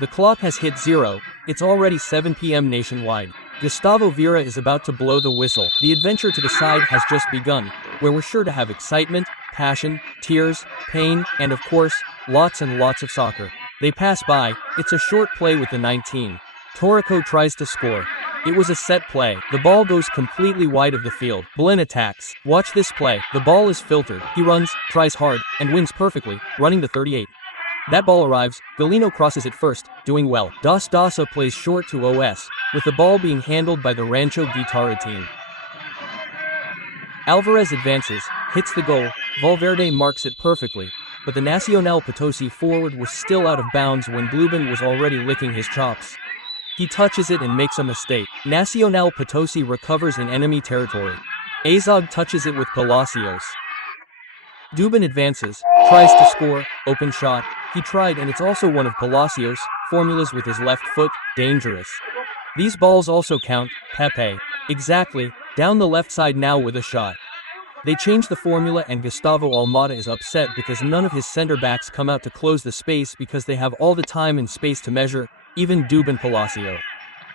The clock has hit 0, it's already 7 p.m. nationwide. Gustavo Vera is about to blow the whistle. The adventure to the side has just begun, where we're sure to have excitement, passion, tears, pain, and of course, lots and lots of soccer. They pass by, it's a short play with the 19. Torrico tries to score. It was a set play. The ball goes completely wide of the field. Blin attacks. Watch this play. The ball is filtered. He runs, tries hard, and wins perfectly, running the 38. That ball arrives, Galeno crosses it first, doing well. Dos Dasa plays short to OS, with the ball being handled by the Rancho Guitarra team. Alvarez advances, hits the goal, Valverde marks it perfectly, but the Nacional Potosí forward was still out of bounds when Bluben was already licking his chops. He touches it and makes a mistake. Nacional Potosí recovers in enemy territory. Azog touches it with Palacios. Dubin advances, tries to score, open shot. He tried, and it's also one of Palacios' formulas with his left foot, dangerous. These balls also count, Pepe. Exactly, down the left side now with a shot. They change the formula and Gustavo Almada is upset because none of his center backs come out to close the space because they have all the time and space to measure, even Dubin Palacio.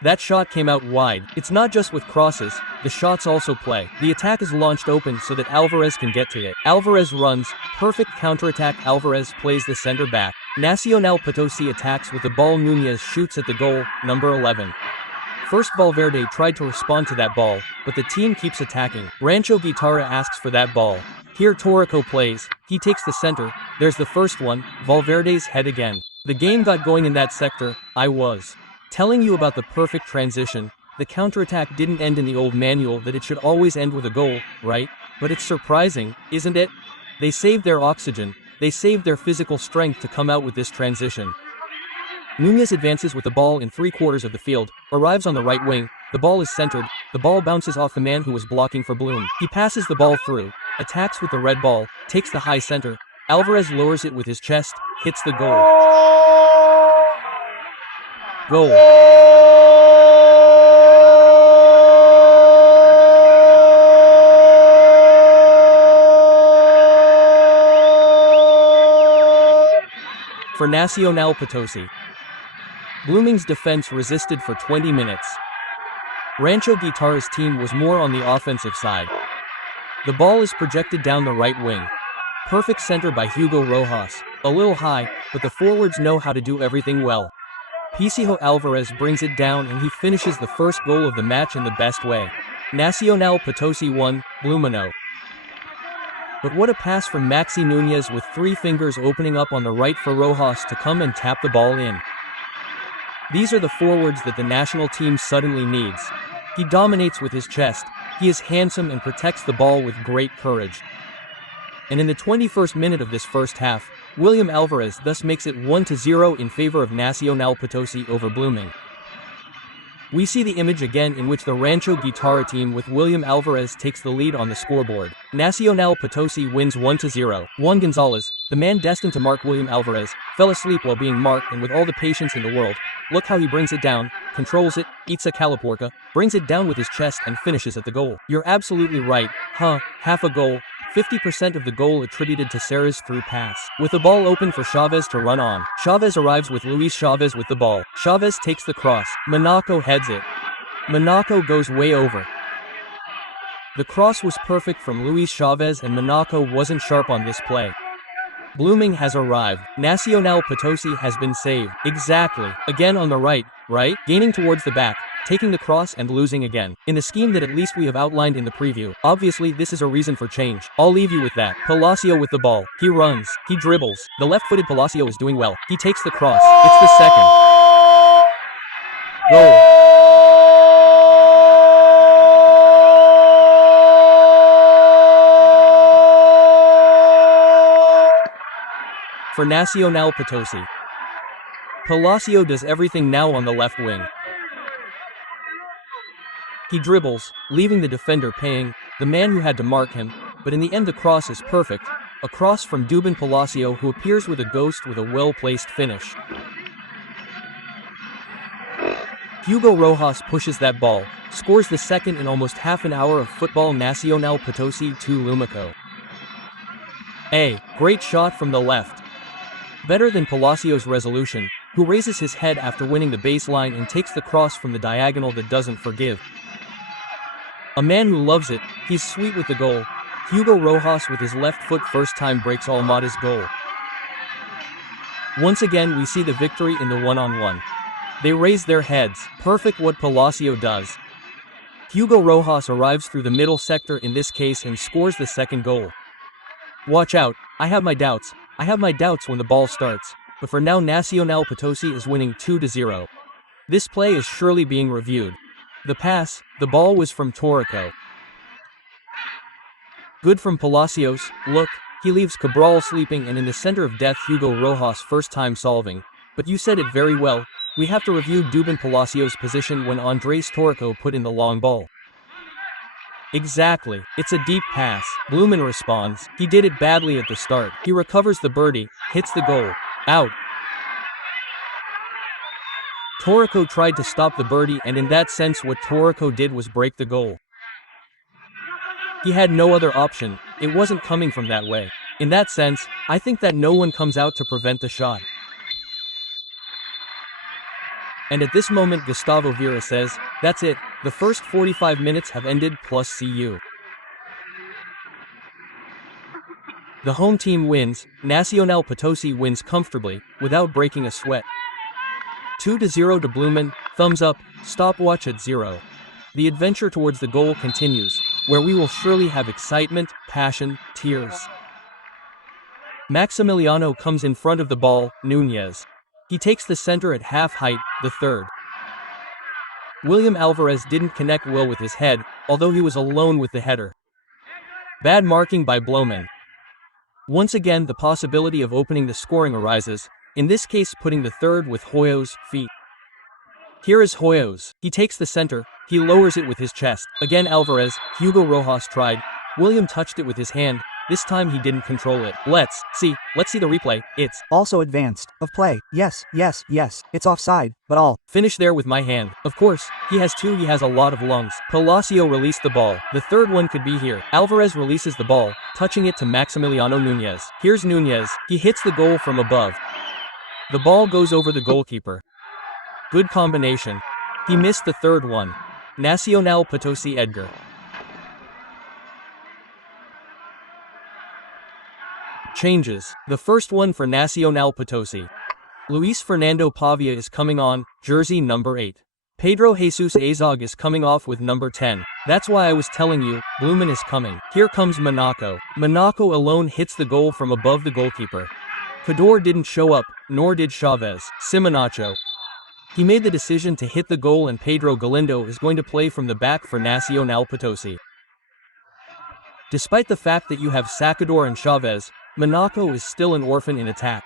That shot came out wide. It's not just with crosses, the shots also play. The attack is launched open so that Alvarez can get to it. Alvarez runs, perfect counterattack. Alvarez plays the center back. Nacional Potosí attacks with the ball. Núñez shoots at the goal, number 11. First Valverde tried to respond to that ball, but the team keeps attacking. Rancho Guitarra asks for that ball. Here Torrico plays, he takes the center, there's the first one, Valverde's head again. The game got going in that sector. I was telling you about the perfect transition. The counterattack didn't end in the old manual that it should always end with a goal, right? But it's surprising, isn't it? They saved their oxygen, they saved their physical strength to come out with this transition. Núñez advances with the ball in 3/4 of the field, arrives on the right wing, the ball is centered, the ball bounces off the man who was blocking for Bloom. He passes the ball through, attacks with the red ball, takes the high center, Alvarez lowers it with his chest, hits the goal. Goal. For Nacional Potosí. Blooming's defense resisted for 20 minutes. Rancho Guitarra's team was more on the offensive side. The ball is projected down the right wing. Perfect center by Hugo Rojas, a little high, but the forwards know how to do everything well. Pisijo Alvarez brings it down and he finishes the first goal of the match in the best way. Nacional Potosí 1, Blumino. But what a pass from Maxi Núñez with 3 fingers opening up on the right for Rojas to come and tap the ball in. These are the forwards that the national team suddenly needs. He dominates with his chest, he is handsome and protects the ball with great courage. And in the 21st minute of this first half, William Alvarez thus makes it 1-0 in favor of Nacional Potosí over Blooming. We see the image again in which the Rancho Guitarra team with William Alvarez takes the lead on the scoreboard. Nacional Potosí wins 1-0. Juan Gonzalez, the man destined to mark William Alvarez, fell asleep while being marked, and with all the patience in the world, look how he brings it down, controls it, eats a calaporca, brings it down with his chest and finishes at the goal. You're absolutely right, half a goal. 50% of the goal attributed to Serra's through pass. With the ball open for Chavez to run on. Chavez arrives with Luis Chavez with the ball. Chavez takes the cross. Monaco heads it. Monaco goes way over. The cross was perfect from Luis Chavez and Monaco wasn't sharp on this play. Blooming has arrived. Nacional Potosí has been saved. Exactly. Again on the right? Gaining towards the back. Taking the cross and losing again. In the scheme that at least we have outlined in the preview. Obviously this is a reason for change. I'll leave you with that. Palacio with the ball. He runs. He dribbles. The left-footed Palacio is doing well. He takes the cross. It's the second. Goal. For Nacional Potosí. Palacio does everything now on the left wing. He dribbles, leaving the defender paying, the man who had to mark him, but in the end the cross is perfect, a cross from Dubin Palacio who appears with a ghost with a well-placed finish. Hugo Rojas pushes that ball, scores the second in almost half an hour of football. Nacional Potosí 2 Lumico. A great shot from the left. Better than Palacio's resolution, who raises his head after winning the baseline and takes the cross from the diagonal that doesn't forgive. A man who loves it, he's sweet with the goal. Hugo Rojas with his left foot first time breaks Almada's goal. Once again we see the victory in the one-on-one. They raise their heads, perfect what Palacio does. Hugo Rojas arrives through the middle sector in this case and scores the second goal. Watch out, I have my doubts when the ball starts, but for now Nacional Potosí is winning 2-0. This play is surely being reviewed. The pass, the ball was from Torrico. Good from Palacios, look, he leaves Cabral sleeping and in the center of death Hugo Rojas first time solving. But you said it very well, we have to review Dubin Palacios' position when Andres Torrico put in the long ball. Exactly, it's a deep pass. Blumen responds, he did it badly at the start. He recovers the birdie, hits the goal. Out. Torrico tried to stop the birdie and in that sense what Torrico did was break the goal. He had no other option, it wasn't coming from that way. In that sense, I think that no one comes out to prevent the shot. And at this moment Gustavo Vera says, that's it, the first 45 minutes have ended plus see you. The home team wins, Nacional Potosí wins comfortably, without breaking a sweat. 2-0 to Blumen, thumbs up, stopwatch at 0. The adventure towards the goal continues, where we will surely have excitement, passion, tears. Maximiliano comes in front of the ball, Núñez. He takes the center at half height, the third. William Alvarez didn't connect well with his head, although he was alone with the header. Bad marking by Blumen. Once again the possibility of opening the scoring arises, in this case putting the third with Hoyos' feet. Here is Hoyos, he takes the center, he lowers it with his chest. Again Alvarez, Hugo Rojas tried, William touched it with his hand, this time he didn't control it. Let's see the replay, it's also advanced of play, yes, it's offside, but I'll finish there with my hand. Of course, he has a lot of lungs. Palacio released the ball, the third one could be here. Alvarez releases the ball, touching it to Maximiliano Núñez. Here's Núñez, he hits the goal from above. The ball goes over the goalkeeper. Good combination. He missed the third one. Nacional Potosí Edgar. Changes. The first one for Nacional Potosí. Luis Fernando Pavia is coming on, jersey number 8. Pedro Jesus Azog is coming off with number 10. That's why I was telling you, Blumen is coming. Here comes Monaco. Monaco alone hits the goal from above the goalkeeper. Cador didn't show up, nor did Chavez. Simonacho. He made the decision to hit the goal and Pedro Galindo is going to play from the back for Nacional Potosí. Despite the fact that you have Sacador and Chavez, Monaco is still an orphan in attack.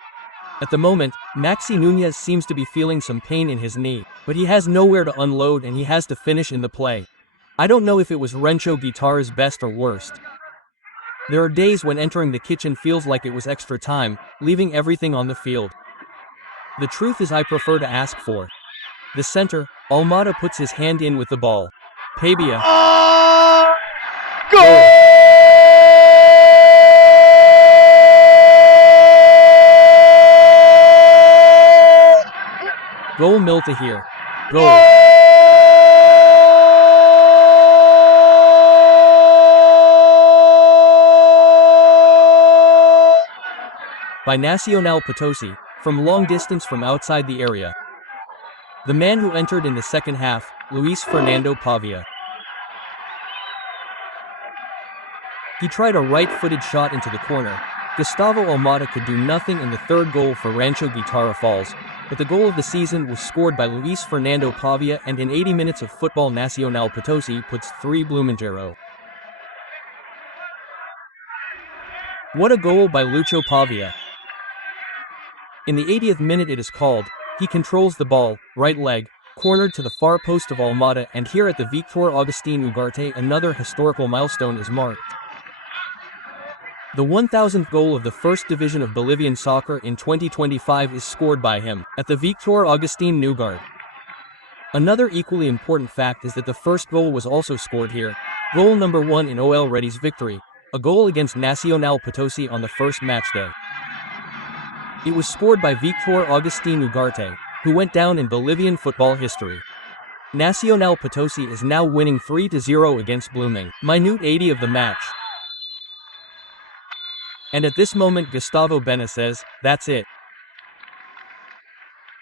At the moment, Maxi Núñez seems to be feeling some pain in his knee, but he has nowhere to unload and he has to finish in the play. I don't know if it was Rencho Guitar's best or worst. There are days when entering the kitchen feels like it was extra time, leaving everything on the field. The truth is I prefer to ask for. The center, Almada puts his hand in with the ball. Pavia. Goal! Goal Milta here. Goal. By Nacional Potosí, from long distance from outside the area. The man who entered in the second half, Luis Fernando Pavia. He tried a right-footed shot into the corner. Gustavo Almada could do nothing and the third goal for Rancho Guitarra falls, but the goal of the season was scored by Luis Fernando Pavia and in 80 minutes of football Nacional Potosí puts 3 Blumenjero. What a goal by Lucho Pavia. In the 80th minute it is called, he controls the ball, right leg, cornered to the far post of Almada and here at the Victor Agustin Ugarte another historical milestone is marked. The 1000th goal of the first division of Bolivian soccer in 2025 is scored by him, at the Victor Agustin Ugarte. Another equally important fact is that the first goal was also scored here, goal number 1 in OL Ready's victory, a goal against Nacional Potosí on the first match day. It was scored by Victor Agustin Ugarte, who went down in Bolivian football history. Nacional Potosí is now winning 3-0 against Blooming. Minute 80 of the match. And at this moment Gustavo Bena says, "That's it.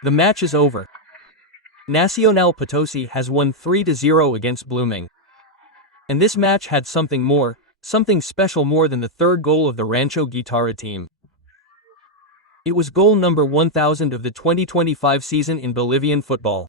The match is over." Nacional Potosí has won 3-0 against Blooming. And this match had something special more than the third goal of the Rancho Guitarra team. It was goal number 1000 of the 2025 season in Bolivian football.